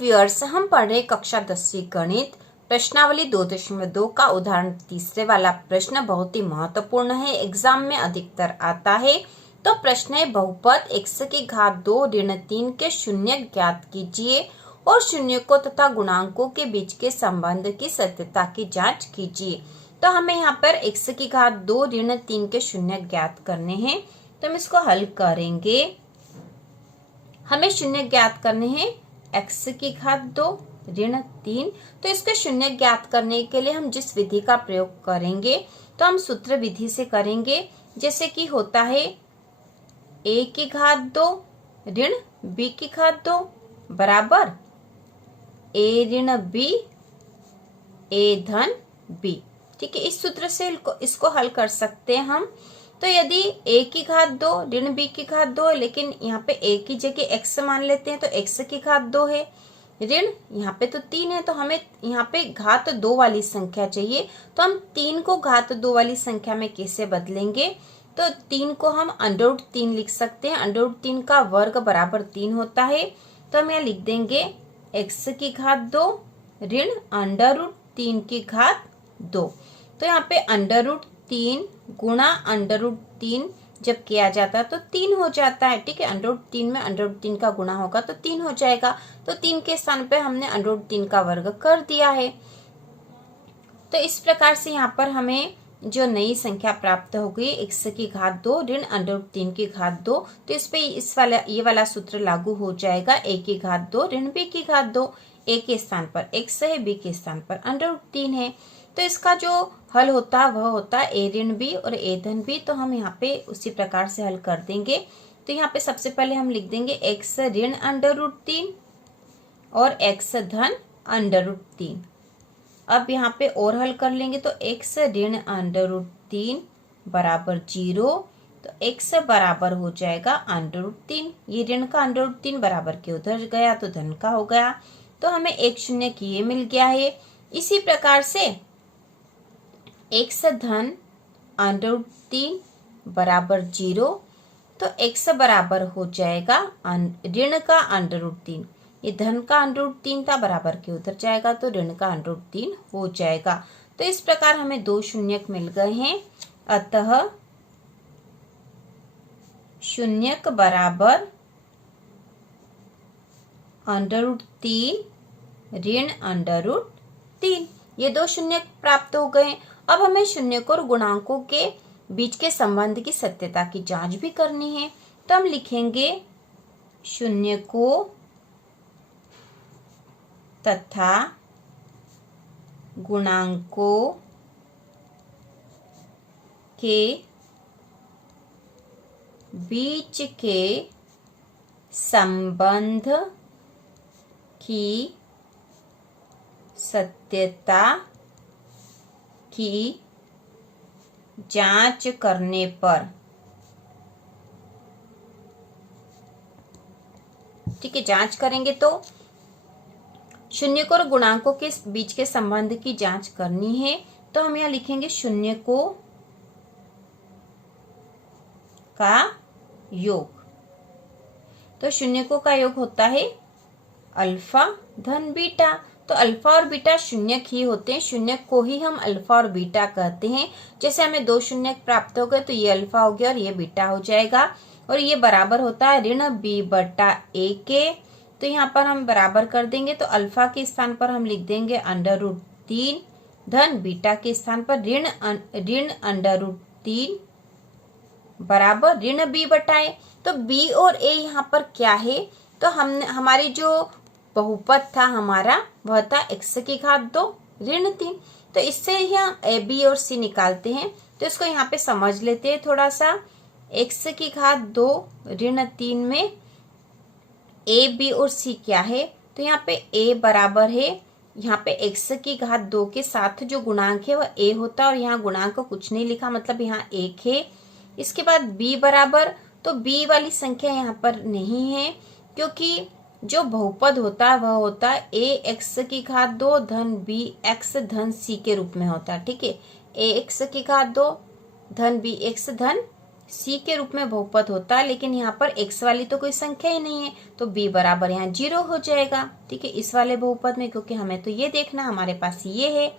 Viewers, हम पढ़ रहे कक्षा 10वीं गणित प्रश्नावली 2.2 का उदाहरण तीसरे वाला प्रश्न बहुत ही महत्वपूर्ण है, एग्जाम में अधिकतर आता है। तो प्रश्न है, बहुपद x की घात 2 ऋण 3 के शून्य ज्ञात कीजिए और शून्यकों तथा गुणांकों के बीच के संबंध की सत्यता की जांच कीजिए। तो हमें यहाँ पर x की घात 2 ऋण 3 के शून्य ज्ञात करने हैं। तो हम इसको हल करेंगे। हमें शून्य ज्ञात करने हैं x की घात 2 ऋण 3। तो इसके शून्य ज्ञात करने के लिए हम जिस विधि का प्रयोग करेंगे तो हम सूत्र विधि से करेंगे, जैसे कि होता है a की घात 2 ऋण b की घात 2 बराबर a ऋण b a धन b। ठीक है, इस सूत्र से इसको हल कर सकते हैं हम। तो यदि a की घात 2 ऋण b की घात 2 है, लेकिन यहाँ पे a की जगह x मान लेते हैं तो x की घात 2 है, ऋण यहाँ पे तो 3 है, तो हमें यहाँ पे घात 2 वाली संख्या चाहिए। तो हम 3 को घात 2 वाली संख्या में कैसे बदलेंगे? तो 3 को हम √3 लिख सकते हैं। √3 का वर्ग बराबर 3 होता है। तो हम यहाँ लिख देंगे x की घात 2 ऋण √3 की घात 2। तो यहाँ पे √3 गुणा √3 जब किया जाता है तो 3 हो जाता है। ठीक है, √3 में √3 का गुणा होगा तो 3 हो जाएगा। तो 3 के स्थान पे हमने √3 का वर्ग कर दिया है। तो इस प्रकार से यहाँ पर हमें जो नई संख्या प्राप्त हो गई x की घात 2 ऋण √3 की घात 2। तो इस पे ये वाला सूत्र लागू हो जाएगा। a की घात 2 ऋण b की घात 2। a के स्थान पर x है, b के स्थान पर √3 है। तो इसका जो हल होता है वह होता है a ऋण b और a धन b। तो हम यहाँ पे उसी प्रकार से हल कर देंगे। तो यहाँ पे सबसे पहले हम लिख देंगे x ऋण √3 और x धन √3। अब यहाँ पे और हल कर लेंगे तो x ऋण √3 बराबर 0। तो x बराबर हो जाएगा √3। ये ऋण का √3 बराबर के उधर गया तो धन का हो गया। तो हमें एक शून्य की ये मिल गया है। इसी प्रकार से x धन √3 बराबर 0। तो x बराबर हो जाएगा ऋण का √3। ये धन का √3 था, बराबर के उधर जाएगा तो ऋण का √3 हो जाएगा। तो इस प्रकार हमें दो शून्यक मिल गए हैं। अतः शून्यक बराबर √3 ऋण √3। ये दो शून्यक प्राप्त हो गए। अब हमें शून्यकों और गुणांकों के बीच के संबंध की सत्यता की जांच भी करनी है। तो हम लिखेंगे शून्यकों तथा गुणांकों के बीच के संबंध की सत्यता की जांच करने पर, ठीक है, जांच करेंगे तो शून्यकों और गुणांकों के बीच के संबंध की जांच करनी है। तो हम यहाँ लिखेंगे शून्यकों का योग। तो शून्यकों का योग होता है अल्फा धन बीटा। तो अल्फा और बीटा शून्यक ही होते हैं, शून्यक को ही हम अल्फा और बीटा कहते हैं। जैसे हमें दो शून्यक प्राप्त हो गए तो ये अल्फा हो गया और ये बीटा हो जाएगा। और ये बराबर होता है ऋण b बटा a के। तो यहाँ पर हम बराबर कर देंगे। तो अल्फा के स्थान पर हम लिख देंगे √3 धन बीटा के स्थान पर ऋण √3 बराबर ऋण b बटा a। तो b और a यहाँ पर क्या है? तो हमने हमारी जो बहुपद था हमारा वह था x की घात 2 ऋण 3। तो इससे ही हम a b और c निकालते हैं। तो इसको यहाँ पे समझ लेते हैं थोड़ा सा। x की घात 2 ऋण 3 में a b और c क्या है? तो यहाँ पे a बराबर है, यहाँ पे x की घात 2 के साथ जो गुणांक है वह a होता है और यहाँ गुणांक को कुछ नहीं लिखा, मतलब यहाँ 1 है। इसके बाद b बराबर, तो b वाली संख्या यहाँ पर नहीं है क्योंकि जो बहुपद होता है वह होता है ax की घात 2 धन bx धन c के रूप में होता है। ठीक है, ax की घात 2 धन bx धन c के रूप में बहुपद होता है, लेकिन यहाँ पर x वाली तो कोई संख्या ही नहीं है, तो b बराबर यहाँ 0 हो जाएगा। ठीक है, इस वाले बहुपद में, क्योंकि हमें तो ये देखना, हमारे पास ये है।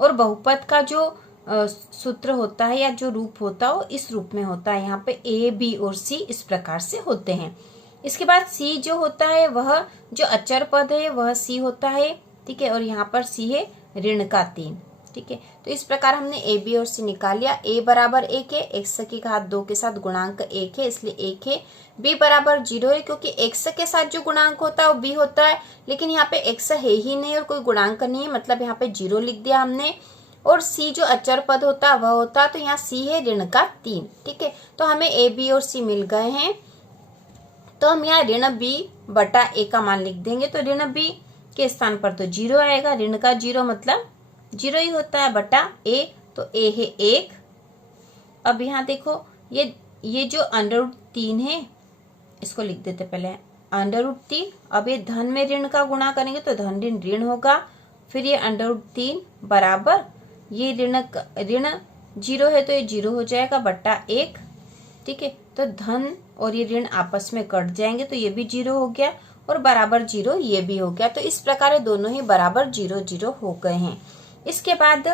और बहुपद का जो सूत्र होता है या जो रूप होता है वो इस रूप में होता है। यहाँ पे a, b और c इस प्रकार से होते हैं। इसके बाद c जो होता है वह जो अचर पद है वह c होता है। ठीक है, और यहाँ पर c है ऋण का 3। ठीक है, तो इस प्रकार हमने a, b और c निकाल लिया। a बराबर 1 है, x की घात 2 के साथ गुणांक 1 है इसलिए 1 है। b बराबर 0 है, क्योंकि x के साथ जो गुणांक होता है वो b होता है, लेकिन यहाँ पे x है ही नहीं और कोई गुणांक नहीं है, मतलब यहाँ पे 0 लिख दिया हमने। और c जो अचर पद होता है वह होता है, तो यहाँ c है ऋण का 3। ठीक है, तो हमें a, b और c मिल गए हैं, तो हम यहाँ ऋण b बटा a का मान लिख देंगे। तो ऋण b के स्थान पर तो 0 आएगा, ऋण का 0 मतलब 0 ही होता है, बटा a, तो a है 1। अब यहाँ देखो ये जो √3 है इसको लिख देते पहले, √3। अब ये धन में ऋण का गुणा करेंगे तो धन ऋण ऋण होगा, फिर ये √3 बराबर ये ऋण 0 है तो ये 0 हो जाएगा, बटा 1। ठीक है, तो धन और ये ऋण आपस में कट जाएंगे तो ये भी 0 हो गया और बराबर 0 ये भी हो गया। तो इस प्रकार ये दोनों ही बराबर 0 0 हो गए हैं। इसके बाद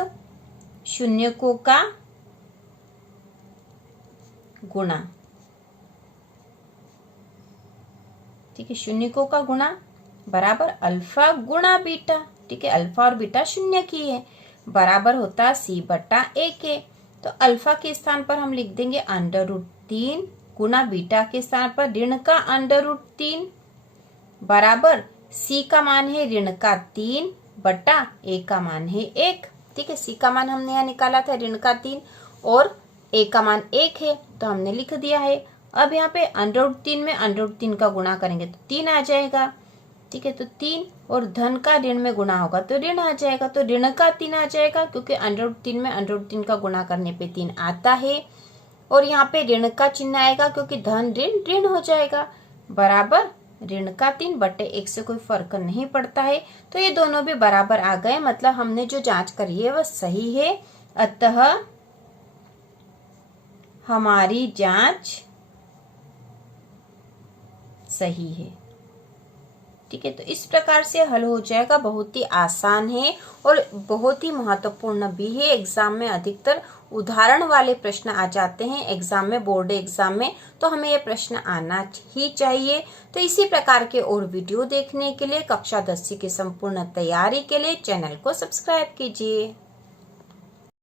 शून्यकों का गुणा। ठीक है, शून्यकों का गुणा बराबर अल्फा गुणा बीटा। ठीक है, अल्फा और बीटा शून्य की है, बराबर होता है c बटा 1 है। तो अल्फा के स्थान पर हम लिख देंगे √3 गुना बीटा के स्थान पर ऋण का √3 बराबर c का मान है ऋण का 3 बटा a का मान है 1। ठीक है, c का मान हमने यहाँ निकाला था ऋण का 3 और a का मान 1 है, तो हमने लिख दिया है। अब यहाँ पे √3 में √3 का गुणा करेंगे तो 3 आ जाएगा। ठीक है, तो 3 और धन का ऋण में गुणा होगा तो ऋण आ जाएगा, तो ऋण का 3 आ जाएगा, क्योंकि √3 में √3 का गुणा करने पे 3 आता है। और यहाँ पे ऋण का चिन्ह आएगा, क्योंकि धन ऋण ऋण हो जाएगा, बराबर ऋण का 3 बटे 1 से कोई फर्क नहीं पड़ता है। तो ये दोनों भी बराबर आ गए, मतलब हमने जो जांच करी है वह सही है, अतः हमारी जांच सही है। ठीक है, तो इस प्रकार से हल हो जाएगा, बहुत ही आसान है और बहुत ही महत्वपूर्ण भी है। एग्जाम में अधिकतर उदाहरण वाले प्रश्न आ जाते हैं, एग्जाम में, बोर्ड एग्जाम में, तो हमें ये प्रश्न आना ही चाहिए। तो इसी प्रकार के और वीडियो देखने के लिए, कक्षा 10वीं की संपूर्ण तैयारी के लिए चैनल को सब्सक्राइब कीजिए।